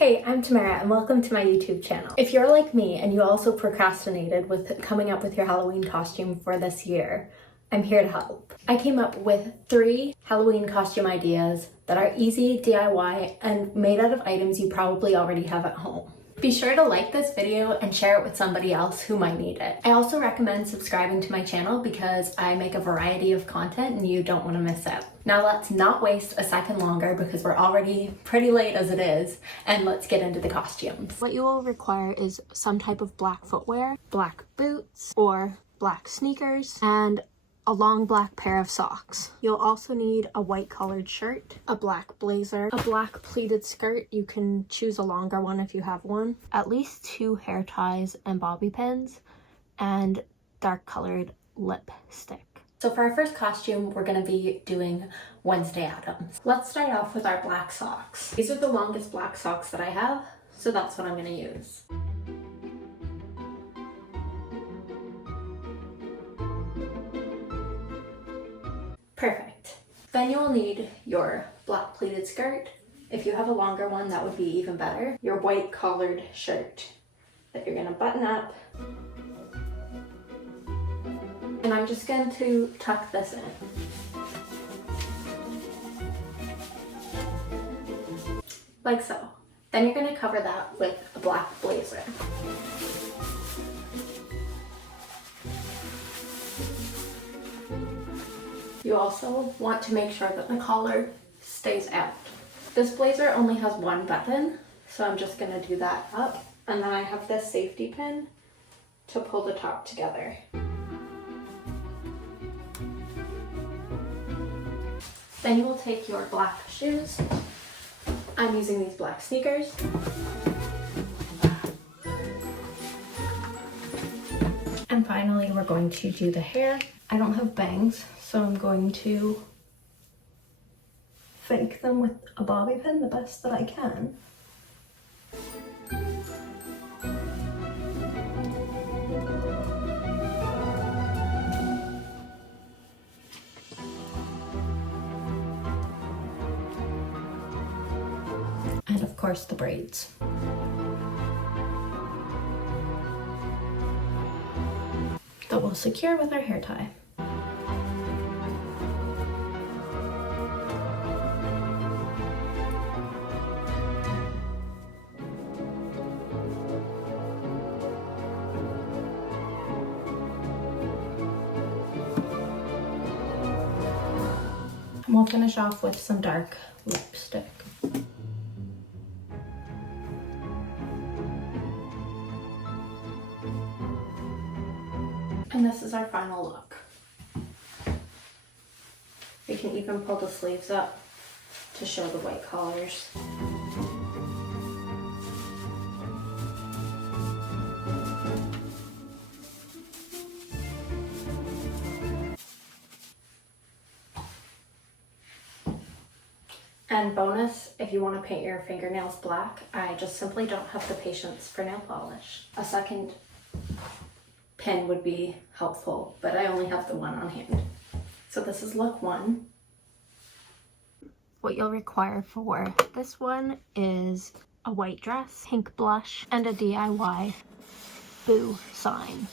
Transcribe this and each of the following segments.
Hey, I'm Tamara and welcome to my YouTube channel. If you're like me and you also procrastinated with coming up with your Halloween costume for this year, I'm here to help. I came up with 3 Halloween costume ideas that are easy, DIY, and made out of items you probably already have at home. Be sure to like this video and share it with somebody else who might need it. I also recommend subscribing to my channel because I make a variety of content and you don't want to miss out. Now let's not waste a second longer because we're already pretty late as it is, and let's get into the costumes. What you will require is some type of black footwear, black boots or black sneakers, and a long black pair of socks. You'll also need a white colored shirt, a black blazer, a black pleated skirt. You can choose a longer one if you have one, at least 2 hair ties and bobby pins, and dark colored lipstick. So for our first costume, we're gonna be doing Wednesday Addams. Let's start off with our black socks. These are the longest black socks that I have, so that's what I'm gonna use. Perfect. Then you'll need your black pleated skirt. If you have a longer one, that would be even better. Your white collared shirt that you're gonna button up. And I'm just going to tuck this in. Like so. Then you're gonna cover that with a black blazer. You also want to make sure that the collar stays out. This blazer only has 1 button, so I'm just gonna do that up. And then I have this safety pin to pull the top together. Then you will take your black shoes. I'm using these black sneakers. And finally, we're going to do the hair. I don't have bangs, so I'm going to fake them with a bobby pin the best that I can. And of course the braids. That we'll secure with our hair tie. And we'll finish off with some dark lipstick. And this is our final look. We can even pull the sleeves up to show the white collars. And bonus, if you want to paint your fingernails black, I just simply don't have the patience for nail polish. A second pin would be helpful, but I only have the one on hand. So this is look 1. What you'll require for this one is a white dress, pink blush, and a DIY boo sign.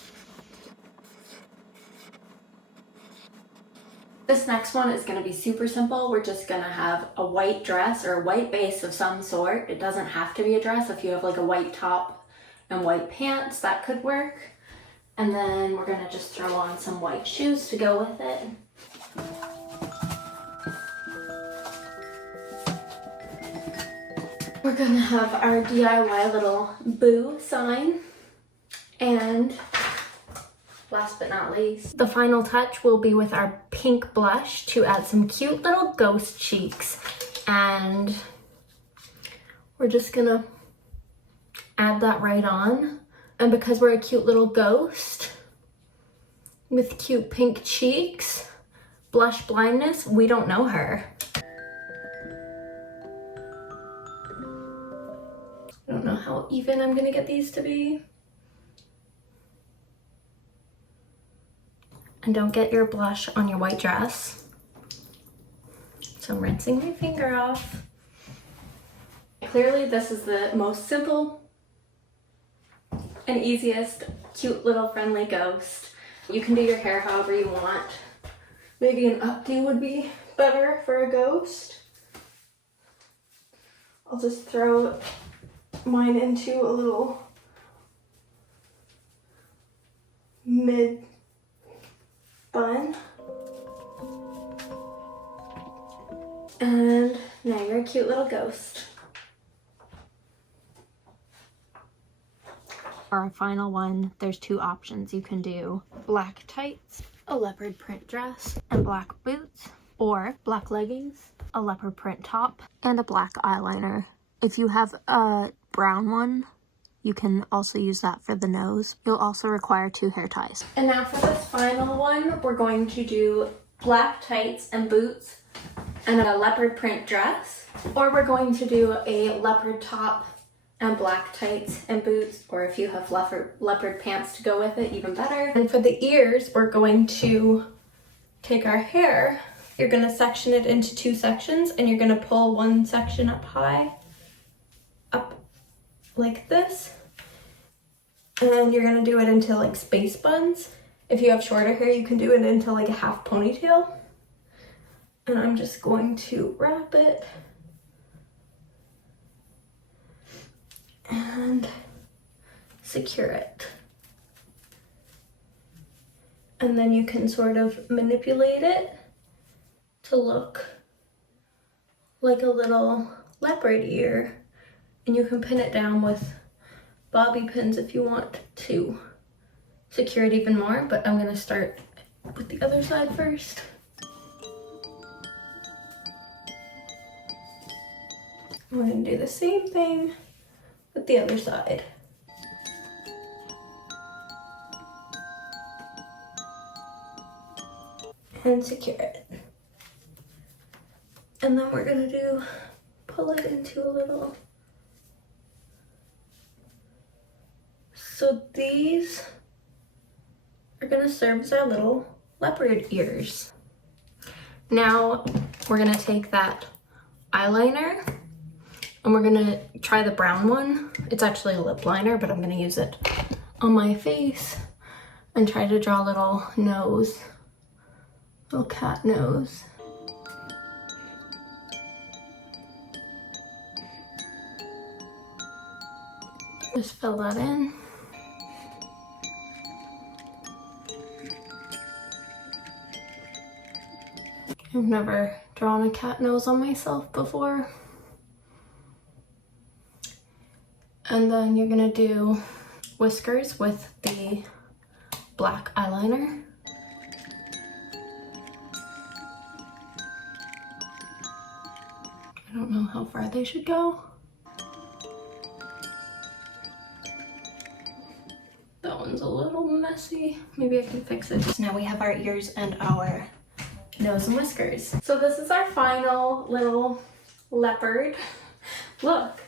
This next one is going to be super simple. We're just going to have a white dress or a white base of some sort. It doesn't have to be a dress. If you have like a white top and white pants, that could work. And then we're gonna just throw on some white shoes to go with it. We're gonna have our DIY little boo sign. And last but not least, the final touch will be with our pink blush to add some cute little ghost cheeks. And we're just gonna add that right on. And because we're a cute little ghost with cute pink cheeks, blush blindness, we don't know her. I don't know how even I'm gonna get these to be. And don't get your blush on your white dress. So I'm rinsing my finger off. Clearly this is the most simple and easiest cute little friendly ghost. You can do your hair however you want. Maybe an updo would be better for a ghost. I'll just throw mine into a little mid bun. And now you're a cute little ghost. For our final one, there's two options. You can do black tights, a leopard print dress, and black boots, or black leggings, a leopard print top, and a black eyeliner. If you have a brown one, you can also use that for the nose. You'll also require 2 hair ties. And now for this final one, we're going to do black tights and boots and a leopard print dress, or we're going to do a leopard top and black tights and boots, or if you have leopard pants to go with it, even better. And for the ears, we're going to take our hair. You're gonna section it into 2 sections, and you're gonna pull one section up high, up like this, and you're gonna do it into like space buns. If you have shorter hair, you can do it into like a half ponytail. And I'm just going to wrap it and secure it. And then you can sort of manipulate it to look like a little leopard ear. And you can pin it down with bobby pins if you want to secure it even more, but I'm gonna start with the other side first. We're gonna do the same thing with the other side. And secure it. And then we're gonna pull it into a little. So these are gonna serve as our little leopard ears. Now we're gonna take that eyeliner and we're gonna try the brown one. It's actually a lip liner, but I'm gonna use it on my face and try to draw a little nose, little cat nose. Just fill that in. I've never drawn a cat nose on myself before. And then you're gonna do whiskers with the black eyeliner. I don't know how far they should go. That one's a little messy. Maybe I can fix it. So now we have our ears and our nose and whiskers. So this is our final little leopard look.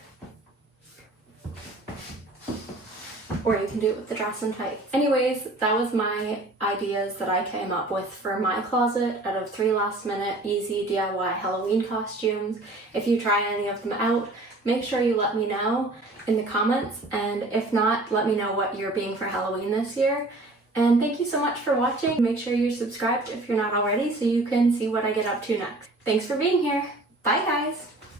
Or you can do it with the dress and tights. Anyways, that was my ideas that I came up with for my closet out of 3 last-minute easy DIY Halloween costumes. If you try any of them out, make sure you let me know in the comments, and if not, let me know what you're being for Halloween this year. And thank you so much for watching. Make sure you're subscribed if you're not already so you can see what I get up to next. Thanks for being here. Bye guys!